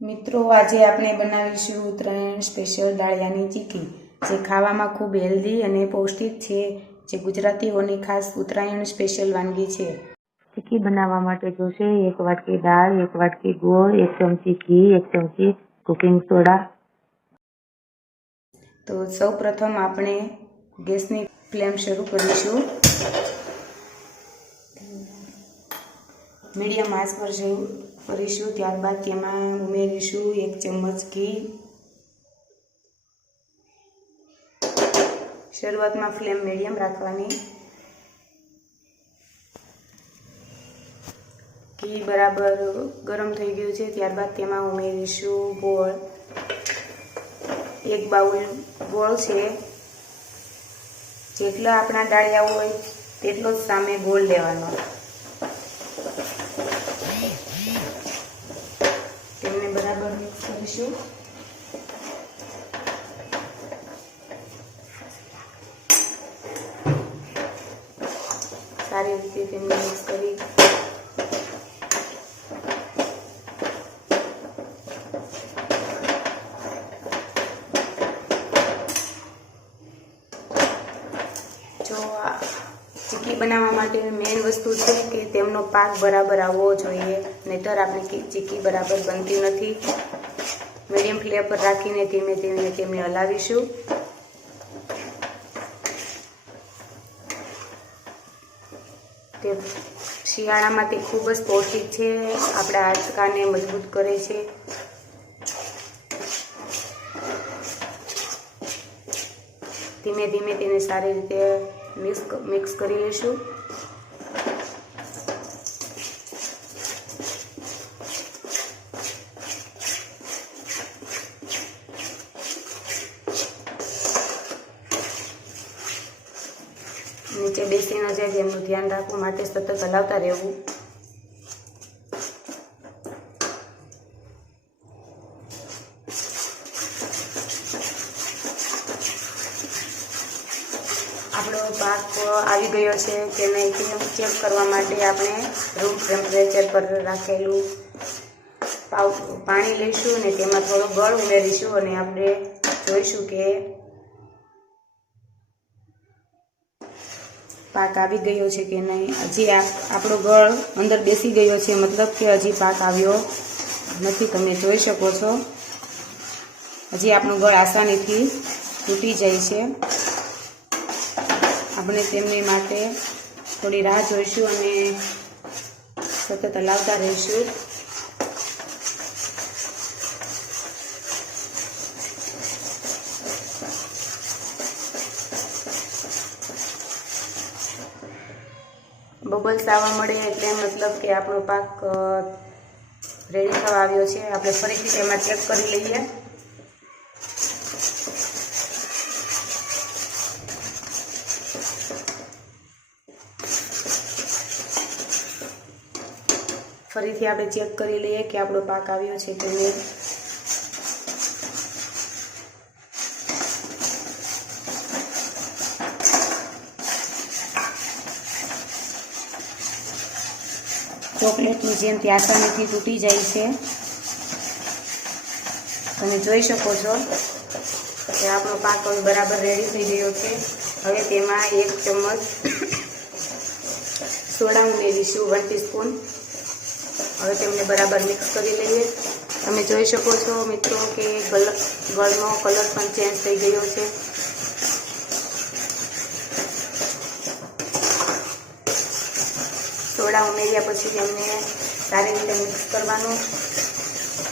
મિત્રો આજે આપણે બનાવીશું ઉત્તરાયણ સ્પેશિયલ દાળિયાની ચીકી, જે ખાવામાં ખૂબ હેલ્ધી અને પૌષ્ટિક છે, જે ગુજરાતીઓની ખાસ ઉત્તરાયણ સ્પેશિયલ વાનગી છે। ચીકી બનાવવા માટે જોશે 1 વાટકી દાળ, 1 વાટકી ગોળ, 1 ચમચી ઘી, 1 ચમચી કુકિંગ સોડા। તો સૌપ્રથમ આપણે ગેસની ફ્લેમ શરૂ કરીશું। મીડિયમ આંચ પર કરીશું। ત્યારબાદ તેમાં ઉમેરીશું 1 ચમચ ઘી। શરૂઆતમાં ફ્લેમ મીડિયમ રાખવાની। ઘી બરાબર ગરમ થઈ ગયું છે, ત્યારબાદ તેમાં ઉમેરીશું ગોળ। 1 બાઉલ ગોળ છે, જેટલા આપણા દાળિયા હોય તેટલો જ સામે ગોળ લેવાનો। તેમને બરાબર મિક્સ કરીશું। સારી રીતે તેમને મિક્સ કરી ચીકી બનાવવા માટે મેઇન વસ્તુ છે કે તેમનો પાક બરાબર આવવો જોઈએ, નહીતર આપણી ચીકી બરાબર બનતી નથી। મીડિયમ ફ્લેમ પર રાખીને ધીમે ધીમે તેમને હલાવીશું। તે શિયાળામાં તે ખૂબ જ પૌષ્ટિક છે, આપણા હાડકાને મજબૂત કરે છે। ધીમે ધીમે તેને સારી રીતે મિક્સ કરી લઈશું। નીચે બેસી ન જાય જેમનું ધ્યાન રાખવું માટે સતત હલાવતા રહેવું। આપણો પાક આવી ગયો છે કે નહીં તે ચેક કરવા માટે આપણે રૂમ ટેમ્પરેચર પર રાખેલું પાણી લઈશું અને તેમાં થોડો ગળ ઉમેરીશું અને આપણે જોઈશું કે પાક આવી ગયો છે કે નહીં। હજી આપણો ગળ અંદર બેસી ગયો છે, મતલબ કે હજી પાક આવ્યો નથી। તમે જોઈ શકો છો હજી આપણો ગળ આસાનીથી તૂટી જાય છે। આપણે તેમની માટે થોડી રાહ જોઈશું અને સતત હલાવતા રહીશું। બબલ્સ આવવા મળે એટલે મતલબ કે આપણો પાક રેડી થવા આવ્યો છે। આપણે ફરીથી તેમાં ચેક કરી લઈએ। ફરીથી આપણે ચેક કરી લઈએ કે આપણો પાક આવ્યો છે કે નહીં। ચોકલેટની જેમ તે આસાનીથી તૂટી જાય છે। તમે જોઈ શકો છો કે આપણો પાક હવે બરાબર રેડી થઈ ગયો છે। હવે તેમાં 1 ચમચ સોડા ઉમેરીશું, 1 ટીસ્પૂન। હવે તેમને બરાબર મિક્સ કરી લઈએ। તમે જોઈ શકો છો મિત્રો કે ગળનો કલર પણ ચેન્જ થઈ ગયો છે। સોડા ઉમેર્યા પછી તેમને સારી રીતે મિક્સ કરવાનું।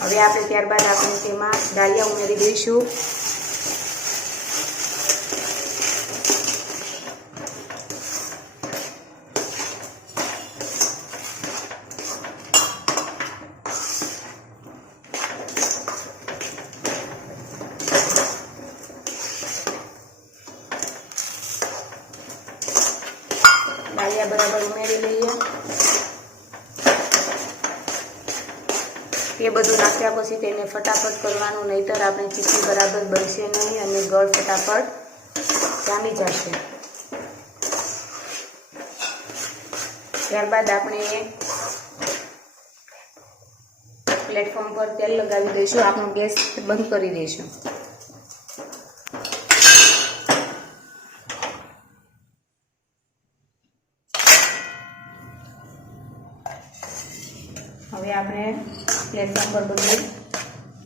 હવે આપણે ત્યારબાદ આપણે તેમાં દાળિયા ઉમેરી દઈશું। દાળિયા બરાબર ઉમેરી લઈએ। તે બધું નાખ્યા પછી તેને ફટાફટ કરવાનું, નહીતર આપણે ચીકી બરાબર બનશે નહીં અને ગળ ફટાફટ જામી જશે। ત્યારબાદ આપણે પ્લેટફોર્મ પર તેલ લગાવી દઈશું. આપણો ગેસ બંધ કરી દઈશું. હવે આપણે પ્લેટફોર્મ પર બધું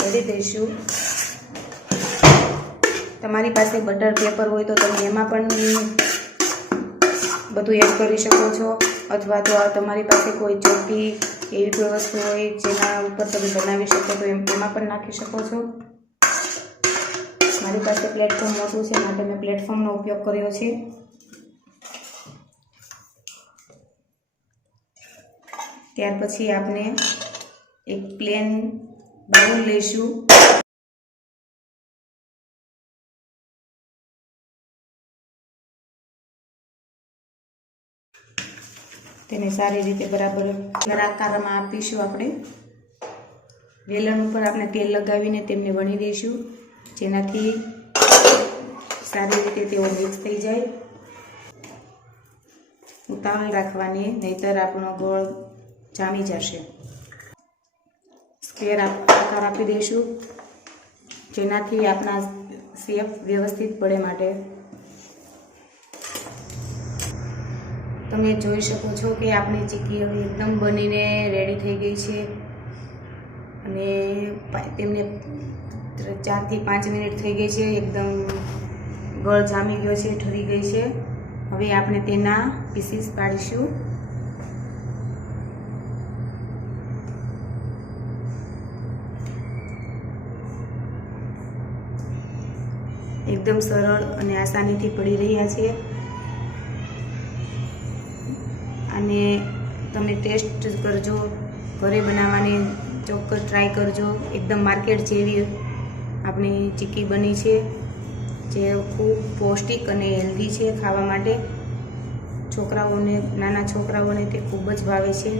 રેડી દઈશું. તમારી પાસે બટર પેપર હોય તો તમે એમાં પણ બધું એડ કરી શકો છો, અથવા તો તમારી પાસે કોઈ ચોકી એવી કોઈ વસ્તુ હોય જેના ઉપર તમે બનાવી શકો તો એમાં પણ નાખી શકો છો. મારી પાસે પ્લેટફોર્મ મોટું છે માટે મેં પ્લેટફોર્મનો ઉપયોગ કર્યો છે. ત્યાર પછી આપણે એક પ્લેન બાઉલ લઈશું. તેને સારી રીતે બરાબર આકારમાં આપીશું. આપણે વેલણ ઉપર આપણે તેલ લગાવીને તેમને વણી દઈશું, જેનાથી સારી રીતે તેઓ મિક્સ થઈ જાય. ઉતાવળ રાખવાની, નહીતર આપણો ગોળ જામી જશે. સ્ક્વેર આકાર આપી દઈશું, જેનાથી આપણા શેપ વ્યવસ્થિત પડે માટે. તમે જોઈ શકો છો કે આપણી ચીક્કી હવે એકદમ બનીને રેડી થઈ ગઈ છે અને તેમને 4 થી 5 મિનિટ થઈ ગઈ છે. એકદમ ગળ જામી ગયો છે, ઠરી ગઈ છે. હવે આપણે તેના પીસીસ પાડીશું. એકદમ સરળ અને આસાનીથી પડી રહ્યા છે. અને તમે ટેસ્ટ કરજો, ઘરે બનાવવાની ચોક્કસ ટ્રાય કરજો. એકદમ માર્કેટ જેવી આપણી ચીક્કી બની છે, જે ખૂબ પૌષ્ટિક અને હેલ્ધી છે ખાવા માટે. છોકરાઓને, નાના છોકરાઓને તે ખૂબ જ ભાવે છે.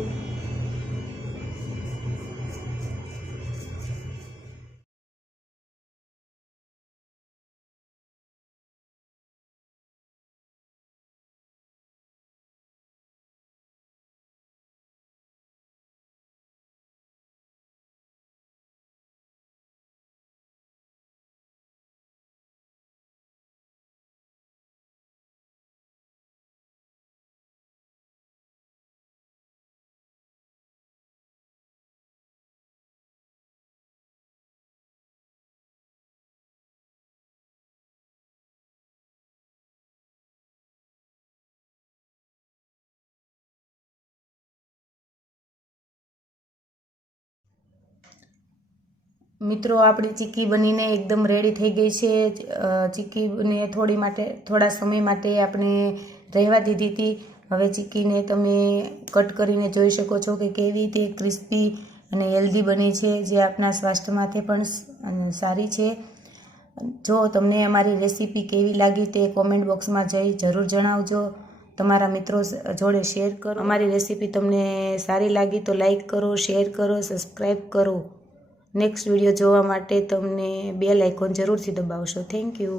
મિત્રો, આપણી ચીક્કી બનીને એકદમ રેડી થઈ ગઈ છે. ચીક્કીને થોડા સમય માટે આપણે રહેવા દીધી હતી. હવે ચીક્કીને તમે કટ કરીને જોઈ શકો છો કે કેવી રીતે ક્રિસ્પી અને હેલ્ધી બની છે, જે આપણા સ્વાસ્થ્ય માટે પણ સારી છે. જો તમને અમારી રેસીપી કેવી લાગી તે કોમેન્ટ બોક્સમાં જઈ જરૂર જણાવજો. તમારા મિત્રો જોડે શેર કરો. અમારી રેસીપી તમને સારી લાગી તો લાઈક કરો, શેર કરો, સબસ્ક્રાઈબ કરો. નેક્સ્ટ વિડીયો જોવા માટે તમને બેલ આઇકોન જરૂરથી દબાવશો. Thank you.